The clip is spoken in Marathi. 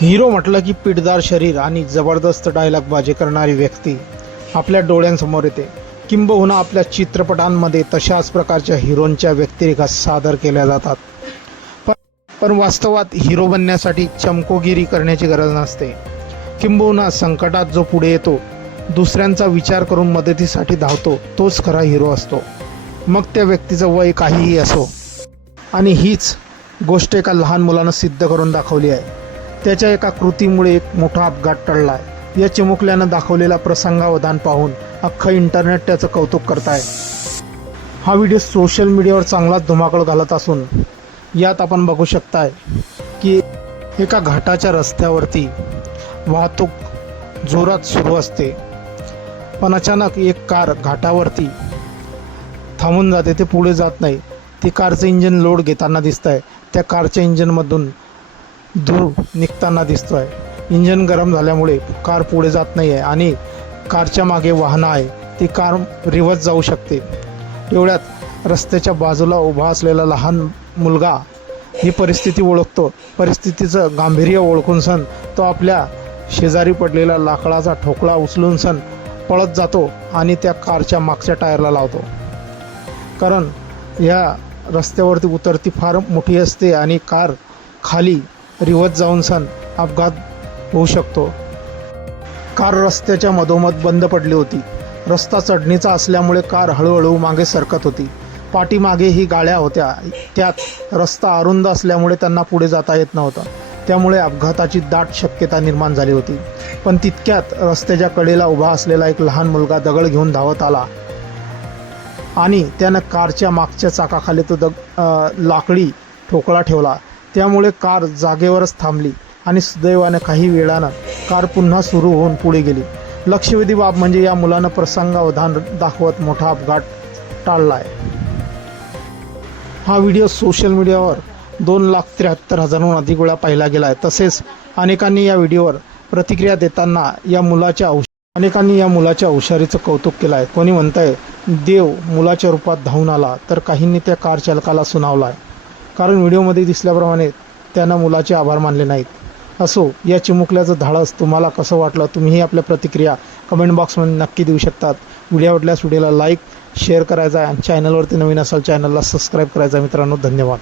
हिरो म्हटलं की पिठदार शरीर आणि जबरदस्त डायलॉगबाजी करणारी व्यक्ती आपल्या डोळ्यांसमोर येते. किंबहुना आपल्या चित्रपटांमध्ये तशाच प्रकारच्या हिरोंच्या व्यक्तिरेखा सादर केल्या जातात. पण वास्तवात हिरो बनण्यासाठी चमकोगिरी करण्याची गरज नसते. किंबहुना संकटात जो पुढे येतो, दुसऱ्यांचा विचार करून मदतीसाठी धावतो, तोच खरा हिरो असतो. मग त्या व्यक्तीचं वय काहीही असो. आणि हीच गोष्ट एका लहान मुलानं सिद्ध करून दाखवली आहे. त्याच्या एका कृतीमुळे एक मोठा अपघात टळलाय. या चिमुकल्यानं दाखवलेला प्रसंगावधान पाहून अख्खं इंटरनेट त्याचं कौतुक करताय. हा व्हिडिओ सोशल मीडियावर चांगलाच धुमाकूळ घालत असून यात आपण बघू शकताय की एका घाटाच्या रस्त्यावरती वाहतूक जोरात सुरू असते, पण अचानक एक कार घाटावरती थांबून जाते. ते पुढे जात नाही. ती कारचं इंजिन लोड घेताना दिसत आहे. त्या कारच्या इंजिनमधून धूर निघताना दिसतोय. इंजिन गरम झाल्यामुळे कार पुढे जात नाही आहे आणि कारच्या मागे वाहनं आहे. ती कार रिव्हर्स जाऊ शकते. एवढ्यात रस्त्याच्या बाजूला उभा असलेला लहान मुलगा ही परिस्थिती ओळखतो. परिस्थितीचं गांभीर्य ओळखून सण तो आपल्या शेजारी पडलेला लाकडाचा ठोकळा उचलून सण पळत जातो आणि त्या कारच्या मागच्या टायरला लावतो. कारण या रस्त्यावरती उतरती फार मोठी असते आणि कार खाली रिव्हर्स जाऊन सण अपघात होऊ शकतो. कार रस्त्याच्या मधोमध बंद पडली होती. रस्ता चढणीचा असल्यामुळे कार हळूहळू मागे सरकत होती. पाठीमागेही गाड्या होत्या. त्यात रस्ता अरुंद असल्यामुळे त्यांना पुढे जाता येत नव्हतं. त्यामुळे अपघाताची दाट शक्यता निर्माण झाली होती. पण तितक्यात रस्त्याच्या कडेला उभा असलेला एक लहान मुलगा दगड घेऊन धावत आला आणि त्यानं कारच्या मागच्या चाकाखाली तो लाकडी ठोकळा ठेवला. त्यामुळे कार जागेवरच थांबली आणि सुदैवाने काही वेळानं कार पुन्हा सुरू होऊन पुढे गेली. लक्षवेधी बाब म्हणजे या मुलानं प्रसंगावधान दाखवत मोठा अपघात टाळलाय. हा व्हिडिओ सोशल मीडियावर 2,73,000हून अधिक वेळा पाहिला गेला आहे. तसेच अनेकांनी या व्हिडिओवर प्रतिक्रिया देताना या मुलाच्या हुशारीचं कौतुक केलं आहे. कोणी म्हणतंय देव मुलाच्या रूपात धावून आला, तर काहींनी त्या कार चालकाला सुनावला आहे. कारण व्हिडिओमध्ये दिसल्याप्रमाणे त्यानं मुलाचे आभार मानले नाहीत. असो, या चिमुकल्याचं धाडस तुम्हाला कसं वाटलं, तुम्हीही आपल्या प्रतिक्रिया कमेंट बॉक्समध्ये नक्की देऊ शकतात. व्हिडिओ आवडल्यास व्हिडिओला लाईक शेअर करायचा आहे आणि चॅनलवरती नवीन असाल चॅनलला सबस्क्राईब करायचं. मित्रांनो, धन्यवाद.